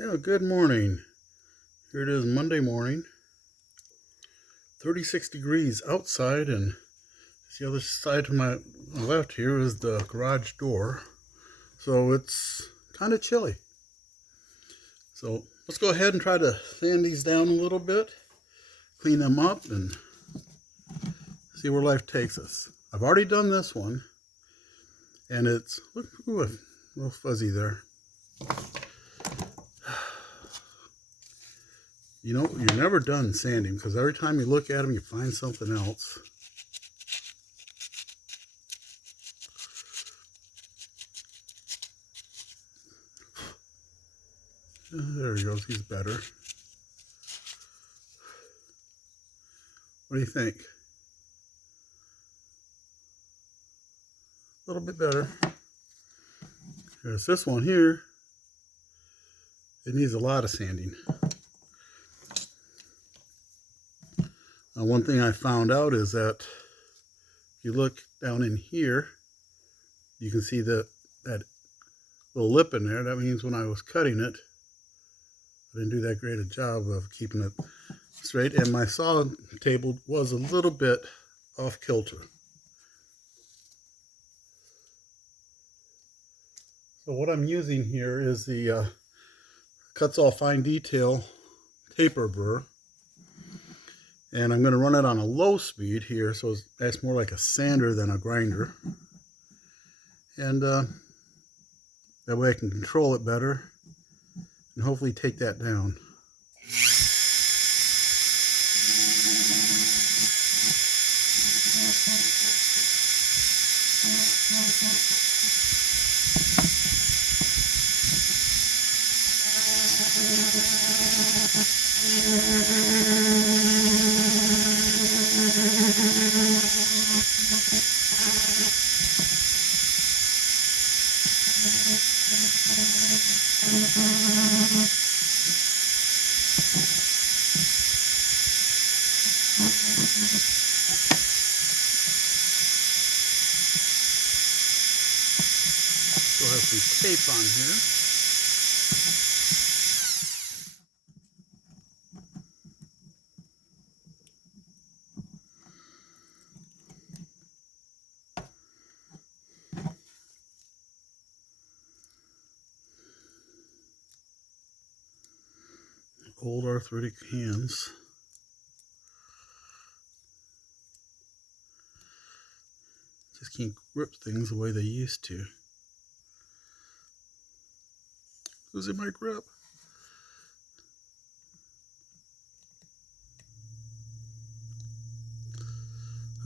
Yeah, good morning. Here it is Monday morning. 36 degrees outside, and the other side to my left here is the garage door. So it's kind of chilly. So let's go ahead and try to sand these down a little bit, clean them up, and see where life takes us. I've already done this one, and it's a little fuzzy there. You know, you're never done sanding because every time you look at them, you find something else. There he goes, he's better. What do you think? A little bit better. There's this one here. It needs a lot of sanding. Now, one thing I found out is that if you look down in here, you can see that little lip in there. That means when I was cutting it, I didn't do that great a job of keeping it straight, and my saw table was a little bit off kilter. So what I'm using here is the Cuts All Fine Detail taper burr, and I'm going to run it on a low speed here, so that's more like a sander than a grinder, and that way I can control it better and hopefully take that down. Still have some tape on here. Old arthritic hands. Just can't grip things the way they used to. Losing my grip.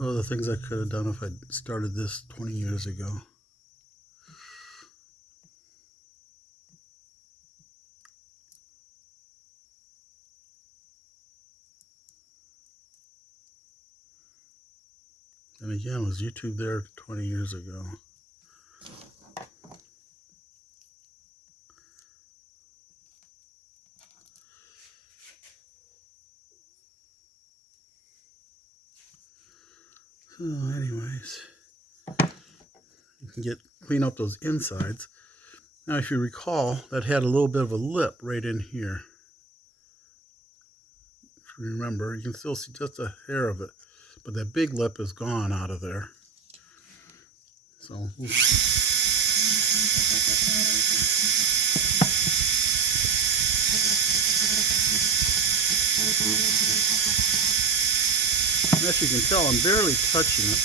Oh, the things I could have done if I'd started this 20 years ago. And again, was YouTube there 20 years ago? So anyways, you can clean up those insides. Now if you recall, that had a little bit of a lip right in here. If you remember, you can still see just a hair of it, but that big lip is gone out of there. So as you can tell, I'm barely touching it.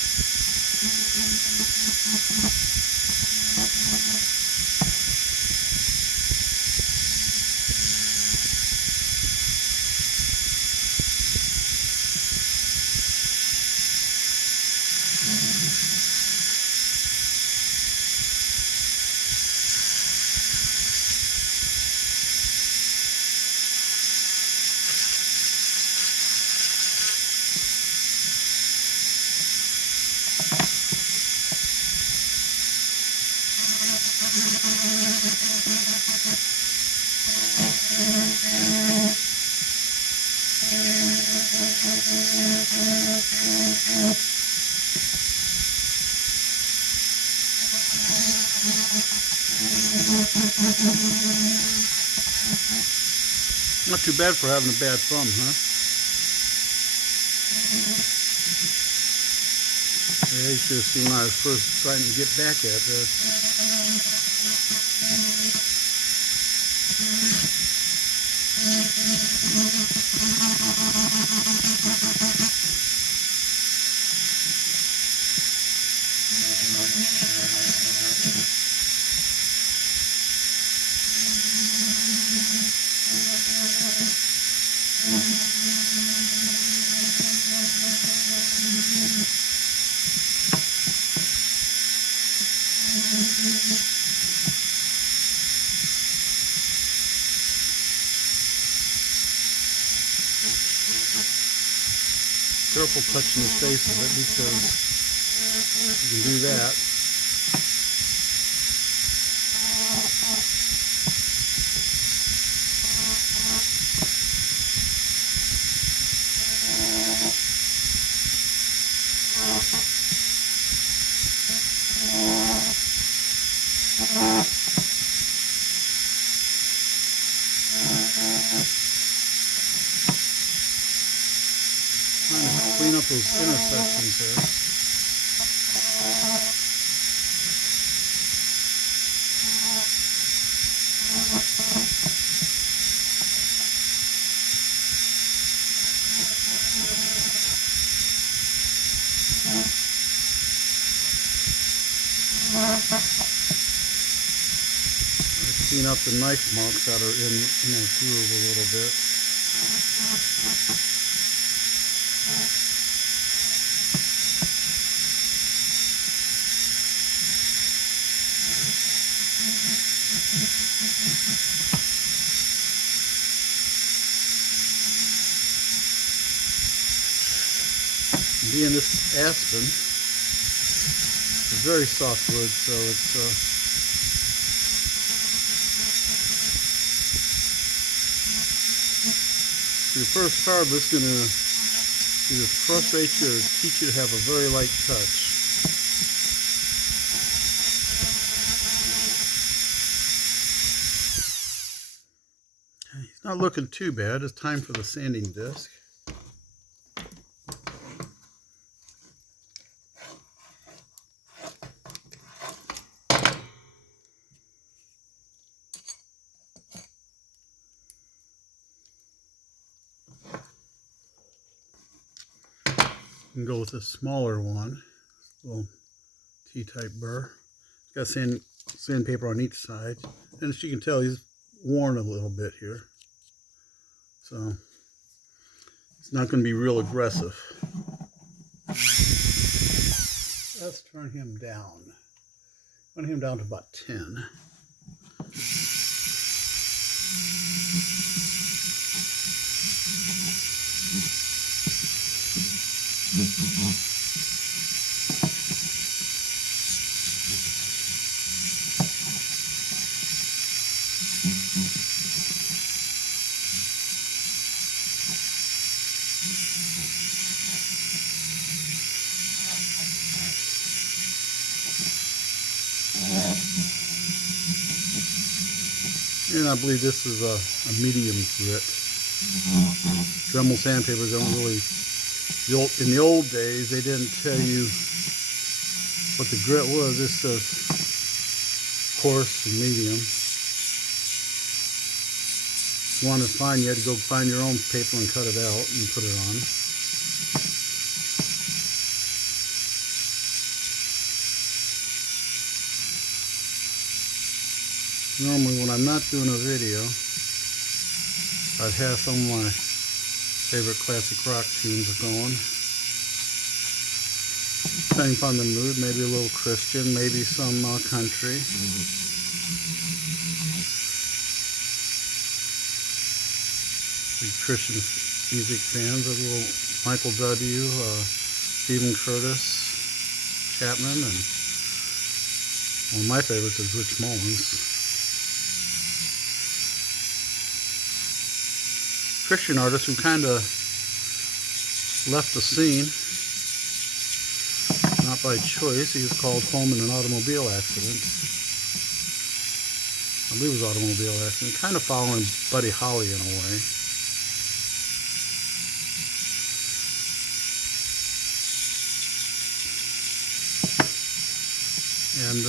Not too bad for having a bad thumb, huh? Yeah, you should have seen when I was first trying to get back at this. Careful touching the face of it because you can do that. Trying to clean up those intersections there. Clean up the knife marks that are in that groove a little bit. Being this aspen, it's a very soft wood, so it's your first card is going to either frustrate you or teach you to have a very light touch. Okay, it's not looking too bad. It's time for the sanding disc. You can go with a smaller one, little T-type burr. It's got sandpaper on each side, and as you can tell, he's worn a little bit here, so it's not going to be real aggressive. Let's turn him down. Turn him down to about 10. And I believe this is a medium grit. Dremel sandpapers don't really, in the old days, they didn't tell you what the grit was. This says coarse and medium. If you wanted to find, you had to go find your own paper and cut it out and put it on. Normally when I'm not doing a video, I'd have some of my favorite classic rock tunes going. Depending upon the mood, maybe a little Christian, maybe some country. Big Christian music fans, a little Michael W., Stephen Curtis, Chapman, and one of my favorites is Rich Mullins. Christian artist who kind of left the scene, not by choice. He was called home in an automobile accident. I believe it was an automobile accident, kind of following Buddy Holly in a way. And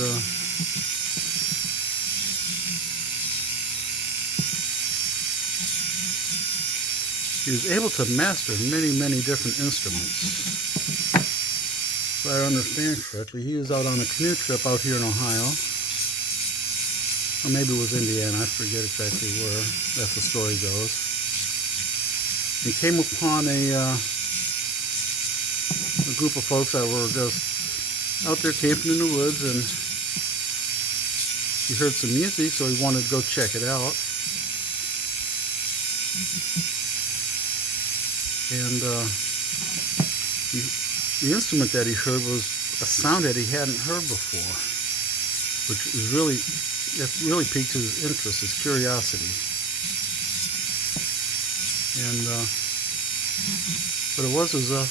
he was able to master many, many different instruments. If I understand correctly, he was out on a canoe trip out here in Ohio. Or maybe it was Indiana, I forget exactly where. That's the story goes. He came upon a group of folks that were just out there camping in the woods, and he heard some music, so he wanted to go check it out. And the instrument that he heard was a sound that he hadn't heard before, which is really piqued his interest, his curiosity. And what it was a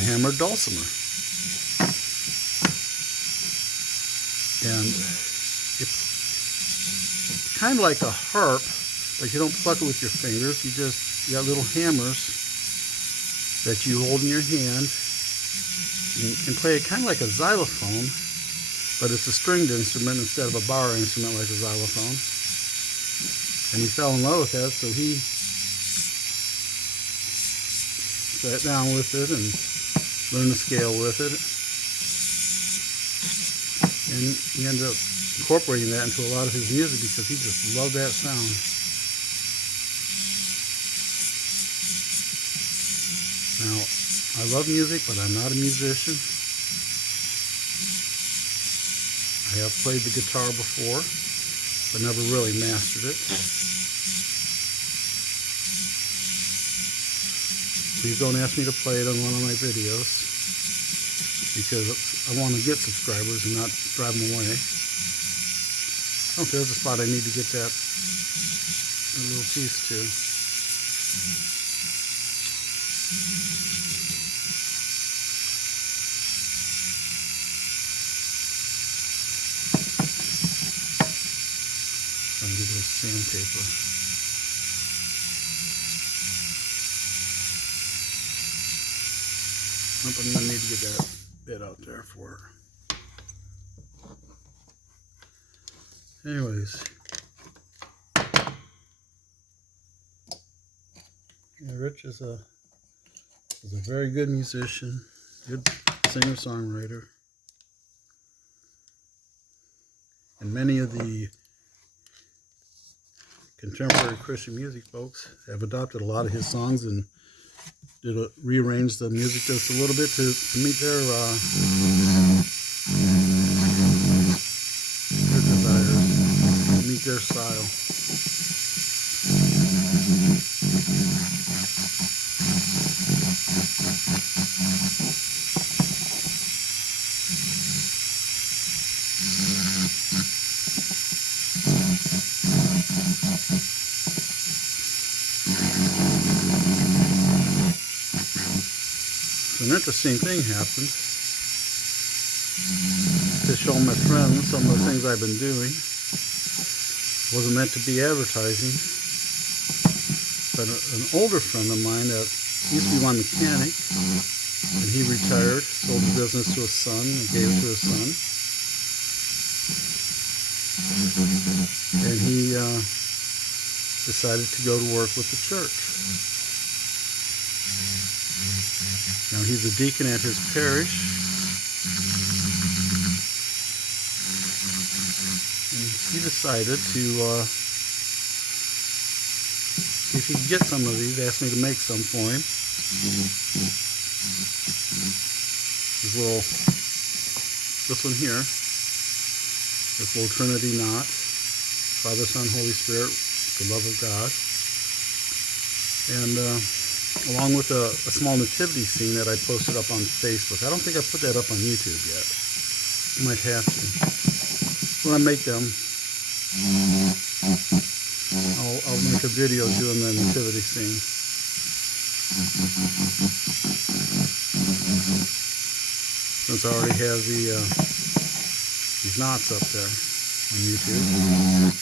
hammered dulcimer. And it's kind of like a harp, but you don't pluck it with your fingers. You got little hammers that you hold in your hand and play it kind of like a xylophone, but it's a stringed instrument instead of a bar instrument like a xylophone. And he fell in love with that, so he sat down with it and learned to scale with it. And he ended up incorporating that into a lot of his music because he just loved that sound. Now, I love music, but I'm not a musician. I have played the guitar before, but never really mastered it. Please don't ask me to play it on one of my videos, because I want to get subscribers and not drive them away. Oh, there's a spot I need to get that little piece to. Trying to get this sandpaper. I'm going to need to get that bit out there for her. Anyways, yeah, Rich is a very good musician, good singer-songwriter, and many of the contemporary Christian music folks have adopted a lot of his songs and rearranged the music just a little bit to meet their desires, meet their style. An interesting thing happened. To show my friends some of the things I've been doing. Wasn't meant to be advertising, but an older friend of mine that used to be my mechanic, and he retired, sold the business to his son, and gave it to his son. And he decided to go to work with the church. Now he's a deacon at his parish, and he decided to see if he could get some of these. Asked me to make some for him. This one here, this little Trinity knot, Father, Son, Holy Spirit, the love of God, and along with a small nativity scene that I posted up on Facebook. I don't think I put that up on YouTube yet. I might have to. When I make them, I'll make a video doing the nativity scene. Since I already have these knots up there on YouTube.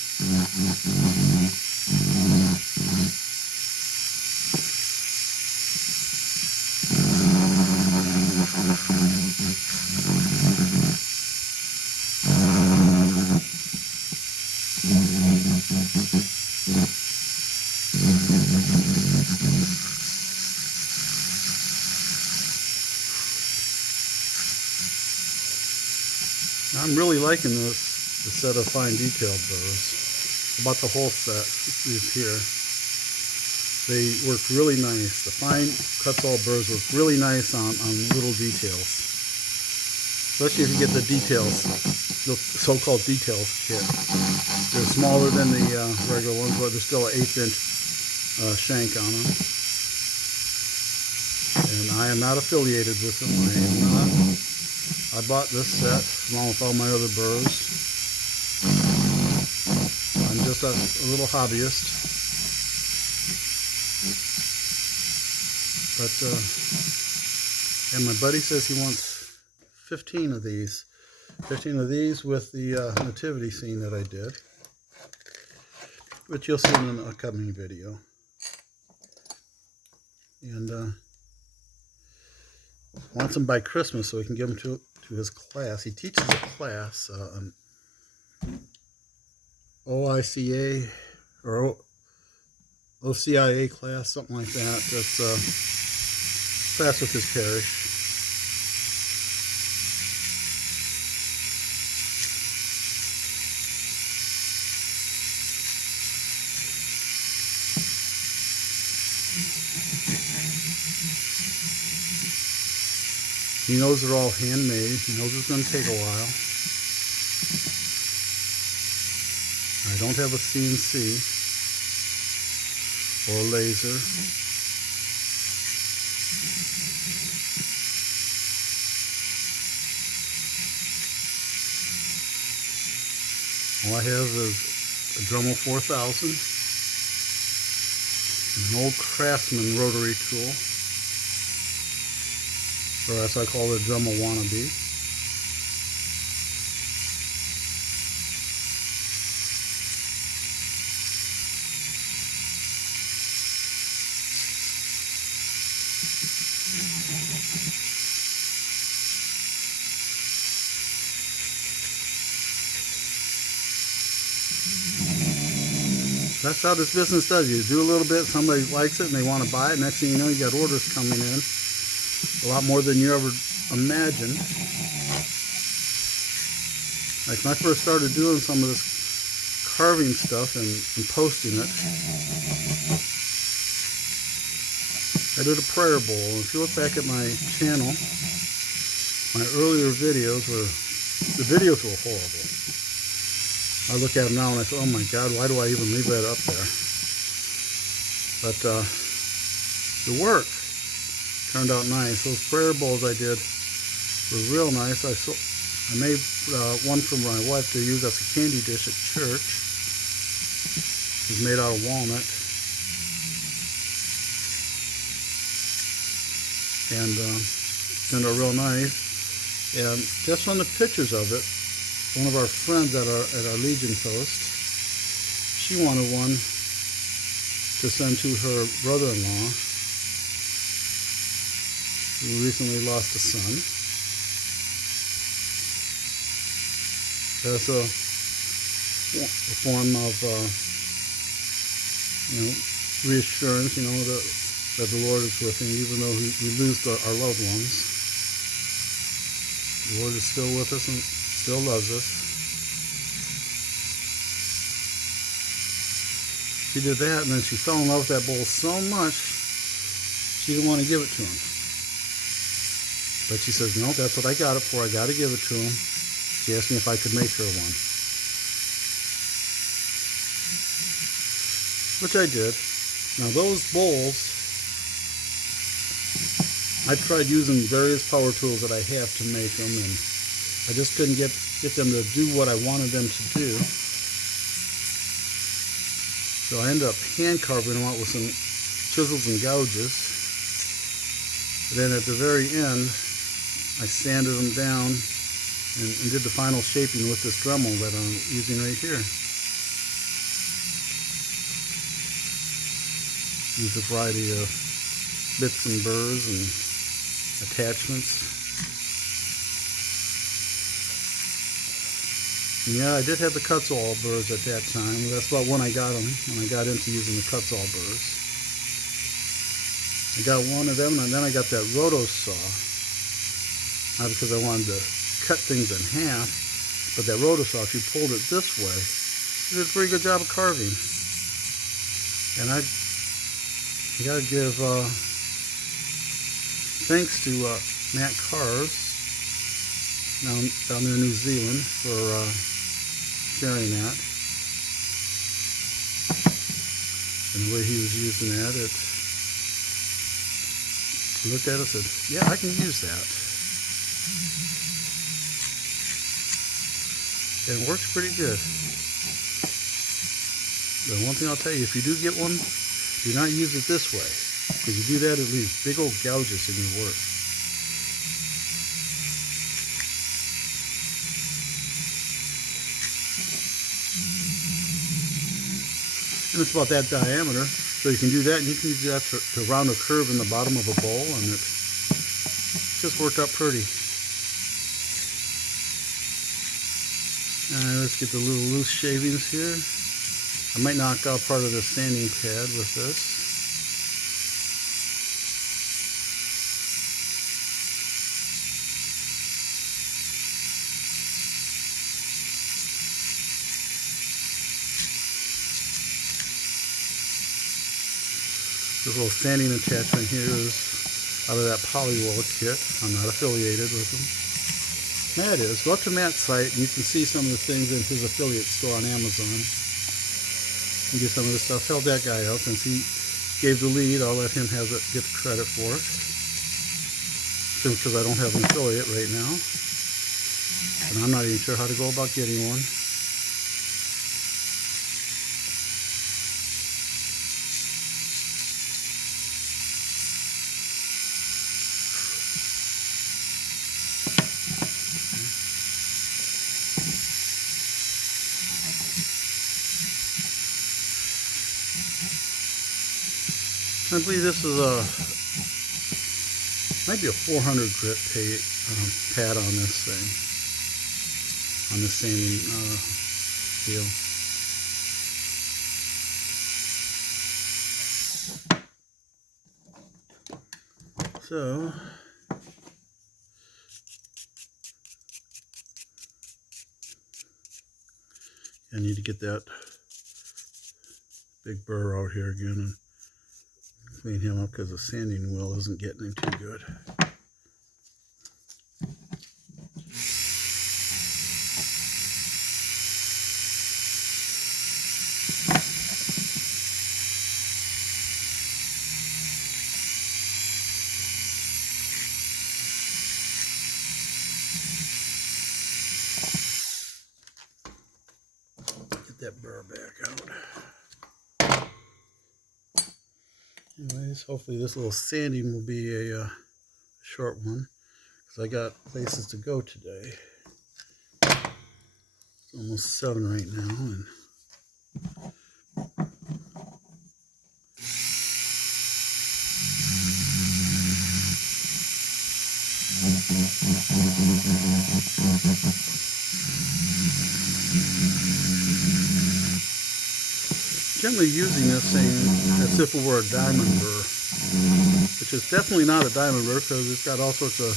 I'm really liking this set of fine detailed burrs. About the whole set, these here. They work really nice. The fine cut-saw burrs work really nice on little details. Especially if you get the details, the so-called details kit. They're smaller than the regular ones, but they're still an 1/8 inch shank on them. And I am not affiliated with them. I am not. I bought this set along with all my other burrs. I'm just a little hobbyist. But, and my buddy says he wants 15 of these. 15 of these with the nativity scene that I did. Which you'll see in an upcoming video. And wants them by Christmas so he can give them to his class. He teaches a class, an OICA or OCIA class, something like that. That's class with his parish. He knows they're all handmade. He knows it's going to take a while. I don't have a CNC or a laser. All I have is a Dremel 4000, an old Craftsman rotary tool, or as I call it, a Dremel wannabe. That's how this business does. You do a little bit, somebody likes it and they want to buy it. Next thing you know, you got orders coming in. A lot more than you ever imagined. Like when I first started doing some of this carving stuff and posting it, I did a prayer bowl. If you look back at my channel, my earlier videos the videos were horrible. I look at them now and I say, oh my God, why do I even leave that up there? But the work turned out nice. Those prayer bowls I did were real nice. I made one for my wife to use as a candy dish at church. It's made out of walnut. And turned out real nice. And just from the pictures of it, one of our friends at our Legion post, she wanted one to send to her brother-in-law, who recently lost a son. As a form of, reassurance, that the Lord is with him, even though we lose our loved ones. The Lord is still with us and still loves us. She did that, and then she fell in love with that bowl so much, she didn't want to give it to him. But she says, no, that's what I got it for. I got to give it to him. She asked me if I could make her one, which I did. Now those bowls, I tried using various power tools that I have to make them, and I just couldn't get them to do what I wanted them to do. So I ended up hand carving them out with some chisels and gouges. Then at the very end, I sanded them down and did the final shaping with this Dremel that I'm using right here. Use a variety of bits and burrs and attachments. Yeah, I did have the cut-saw burrs at that time. That's about when I got them, when I got into using the cut-saw burrs. I got one of them, and then I got that roto saw. Not because I wanted to cut things in half, But that rotor saw, if you pulled it this way, it did a pretty good job of carving. And you gotta give thanks to Matt Carves down there in New Zealand for sharing that. And the way he was using that, I looked at it and said, yeah, I can use that. And it works pretty good. But one thing I'll tell you, if you do get one, do not use it this way. Because you do that, it leaves big old gouges in your work. And it's about that diameter. So you can do that, and you can use that to round a curve in the bottom of a bowl, and it just worked out pretty. Alright, let's get the little loose shavings here. I might knock out part of the sanding pad with this. This little sanding attachment here is out of that Polywall kit. I'm not affiliated with them. Matt is. Go up to Matt's site and you can see some of the things in his affiliate store on Amazon. And get some of the stuff. Help that guy out since he gave the lead. I'll let him get the credit for it. Because I don't have an affiliate right now. And I'm not even sure how to go about getting one. I believe this is might be a 400 grit pad on this thing, on this sanding deal. So I need to get that big burr out here again and clean him up because the sanding wheel isn't getting him too good. Get that burr back out. Anyways, hopefully this little sanding will be a short one because I got places to go today. It's almost 7 right now, and generally using this thing as if it were a diamond burr, which is definitely not a diamond burr because it's got all sorts of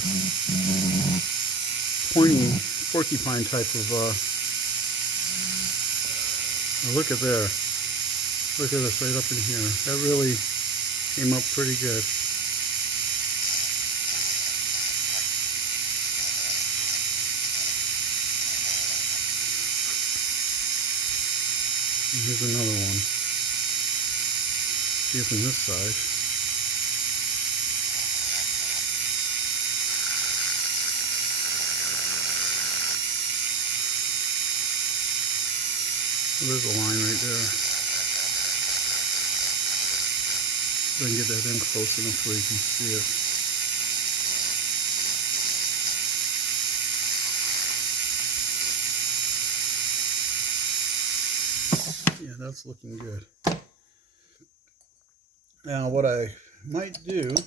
pointy porcupine type of look at there. Look at this right up in here. That really came up pretty good. And here's another one. See it from this side. There's a line right there. So I can get that in close enough where you can see it. Yeah, that's looking good. Now what I might do is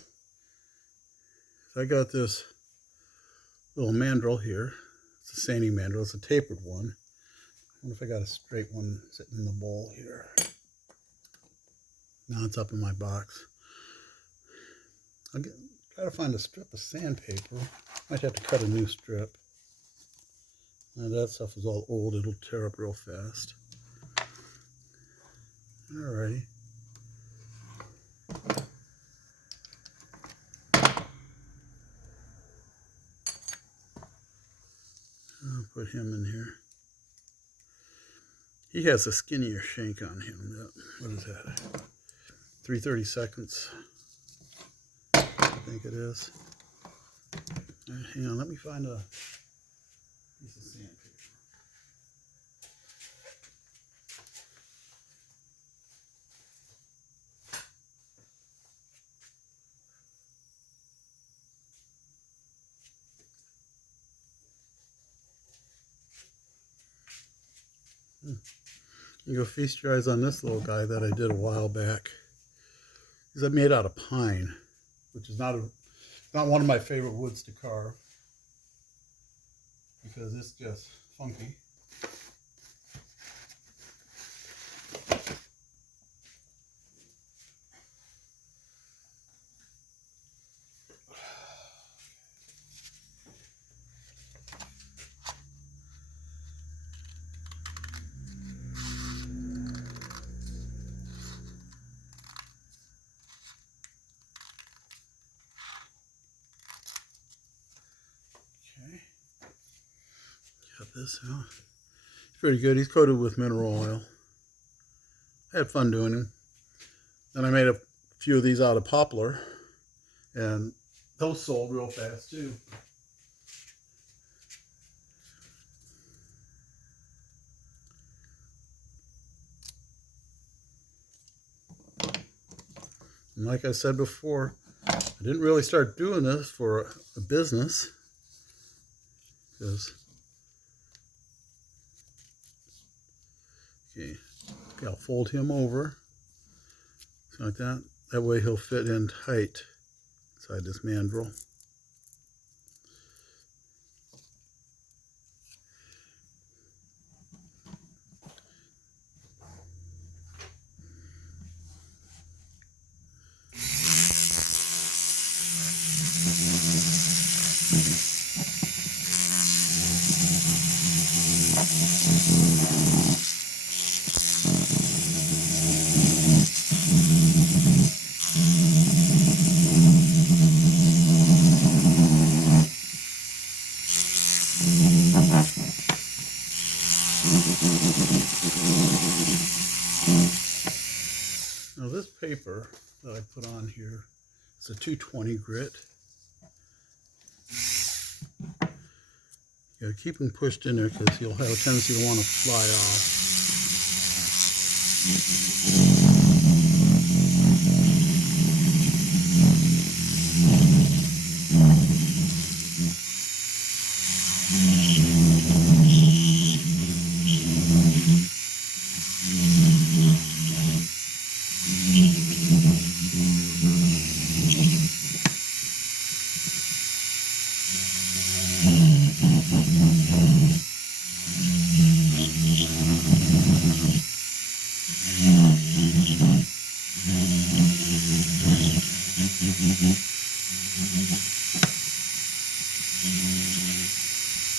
I got this little mandrel here. It's a sanding mandrel. It's a tapered one. I wonder if I got a straight one sitting in the bowl here. Now it's up in my box. I'll try to find a strip of sandpaper. Might have to cut a new strip. Now that stuff is all old, it'll tear up real fast. Alrighty. I'll put him in here. He has a skinnier shank on him. What is that? 3/32. I think it is. Right, hang on, let me find a piece of sandpaper. You go feast your eyes on this little guy that I did a while back. He's made out of pine, which is not one of my favorite woods to carve because it's just funky. Got this out. He's pretty good. He's coated with mineral oil. I had fun doing him. Then I made a few of these out of poplar, and those sold real fast too. And like I said before, I didn't really start doing this for a business because okay, I'll fold him over like that. That way he'll fit in tight inside this mandrel. Now this paper that I put on here, it's a 220 grit. You gotta keep them pushed in there because you'll have a tendency to want to fly off.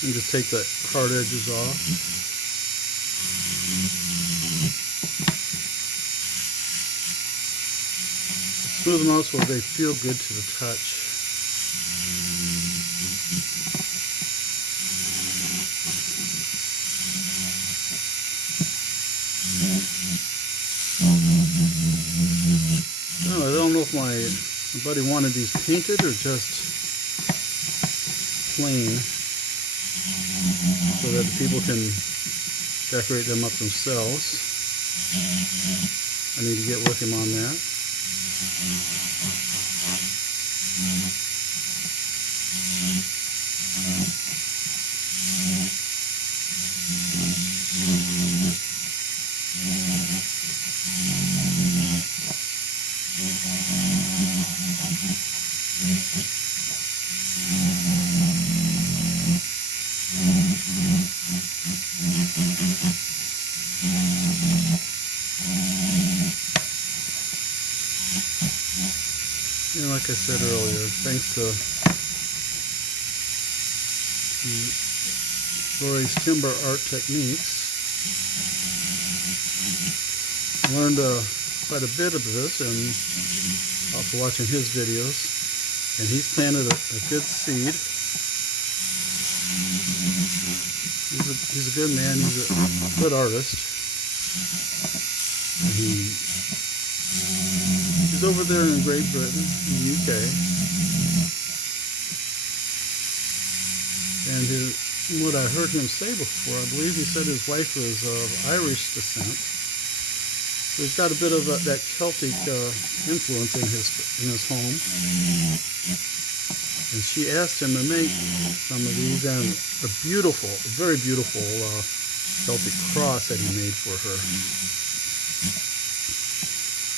And just take the hard edges off. Smooth them out so they feel good to the touch. No, I don't know if my buddy wanted these painted or just plain, so that the people can decorate them up themselves. I need to get with him on that. And like I said earlier, thanks to Roy's timber art techniques. Learned quite a bit of this, and also watching his videos. And he's planted a good seed. He's a good man. He's a good artist. And he's over there in Great Britain, in the UK. And what I heard him say before, I believe he said his wife was of Irish descent. So he's got a bit of that Celtic influence in his home. And she asked him to make some of these, and a very beautiful Celtic cross that he made for her.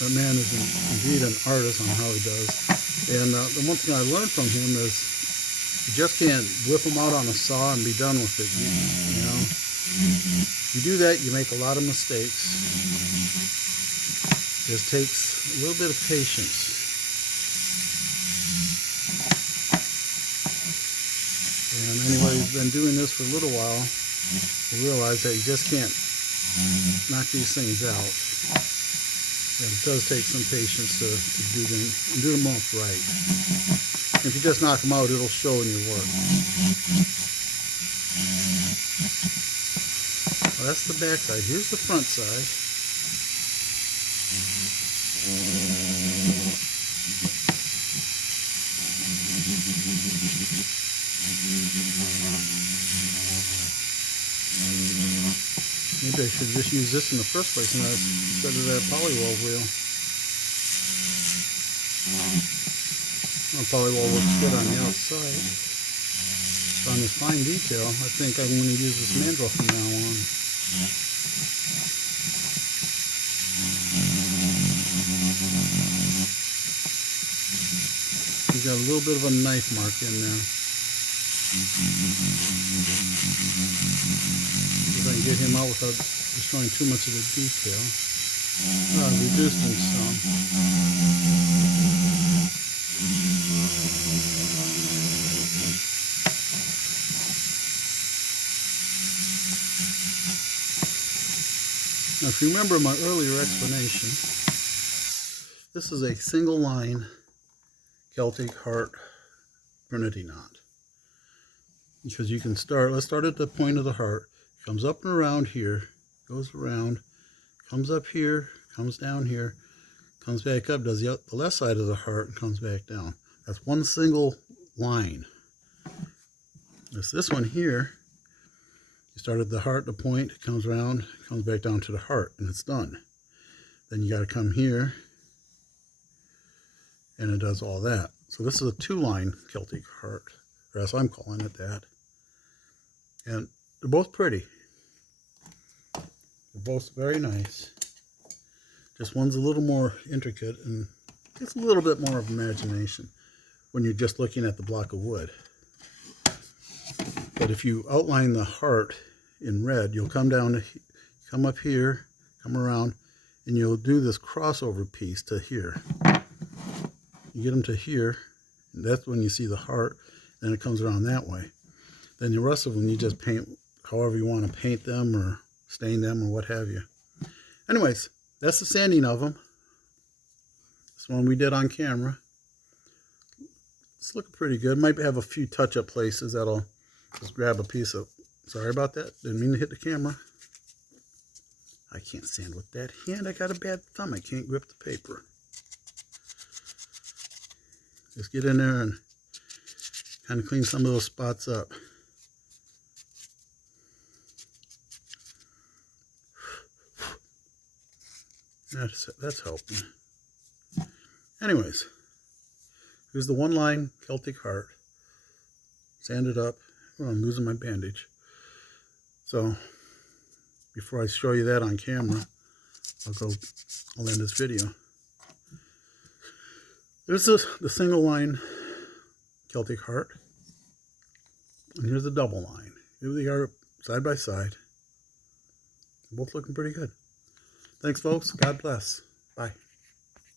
That man is indeed an artist on how he does. And the one thing I learned from him is you just can't whip them out on a saw and be done with it. You know, you do that, you make a lot of mistakes. It just takes a little bit of patience. And anybody who's been doing this for a little while will realize that you just can't knock these things out. And it does take some patience to do them up right. If you just knock them out, it'll show in your work. Well, that's the back side. Here's the front side. Maybe I should just use this in the first place instead of that polywall wheel. Well, polywall looks good on the outside. But on this fine detail, I think I'm going to use this mandrel from now on. He's got a little bit of a knife mark in there. If I can get him out without destroying too much of the detail. Reduced him some. Now, if you remember my earlier explanation, this is a single line Celtic Heart Trinity knot. Because you can let's start at the point of the heart. It comes up and around here, goes around, comes up here, comes down here, comes back up, does the left side of the heart, and comes back down. That's one single line. This one here, you start at the heart, the point, it comes around, comes back down to the heart, and it's done. Then you got to come here, and it does all that. So this is a two-line Celtic Heart, or as I'm calling it that. And they're both pretty. They're both very nice. Just one's a little more intricate and gets a little bit more of imagination when you're just looking at the block of wood. But if you outline the heart in red, you'll come up here, come around, and you'll do this crossover piece to here. You get them to here, and that's when you see the heart, and it comes around that way. Then the rest of them, you just paint however you want to paint them or stain them or what have you. Anyways, that's the sanding of them. This one we did on camera. It's looking pretty good. Might have a few touch-up places that'll just grab a piece of... Sorry about that. Didn't mean to hit the camera. I can't sand with that hand. I got a bad thumb. I can't grip the paper. Just get in there and kind of clean some of those spots up. That's helping. Anyways, here's the one-line Celtic Heart. Sanded up. Oh, I'm losing my bandage. So, before I show you that on camera, I'll end this video. There's the single line Celtic Heart. And here's the double line. Here they are side by side. They're both looking pretty good. Thanks, folks. God bless. Bye.